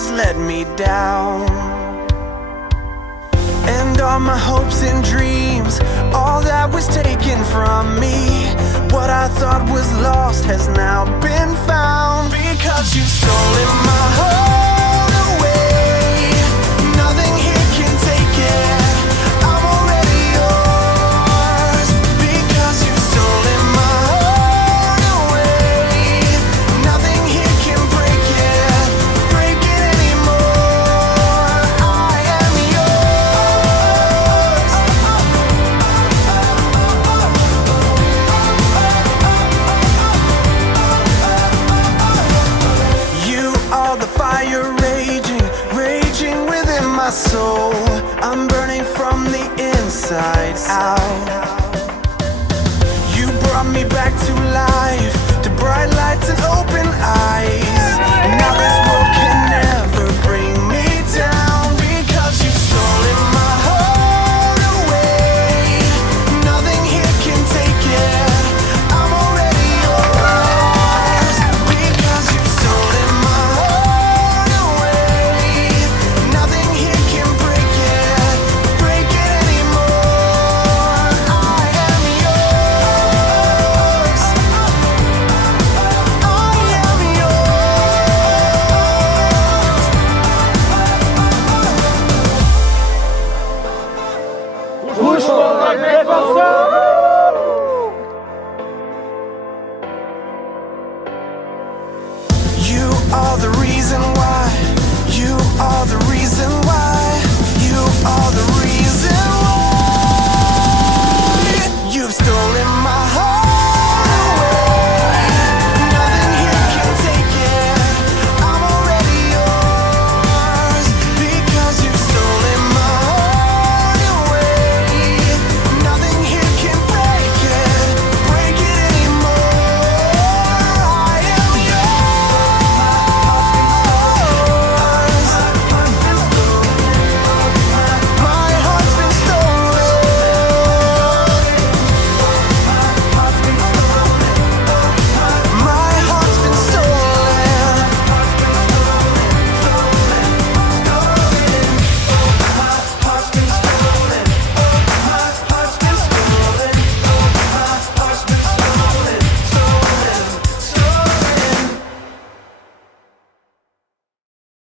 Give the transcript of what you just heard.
has let me down. And all my hopes and dreams, all that was taken from me. What I thought was lost has now been found. Because you've stolen my heart away. Nothing here can take it. I'm already yours. Because you've stolen my heart away. Nothing here can break it anymore. I am yours. You are the fire raging within my soul. I'm burning from the inside out. You brought me back to life, to bright lights and open eyes. Now this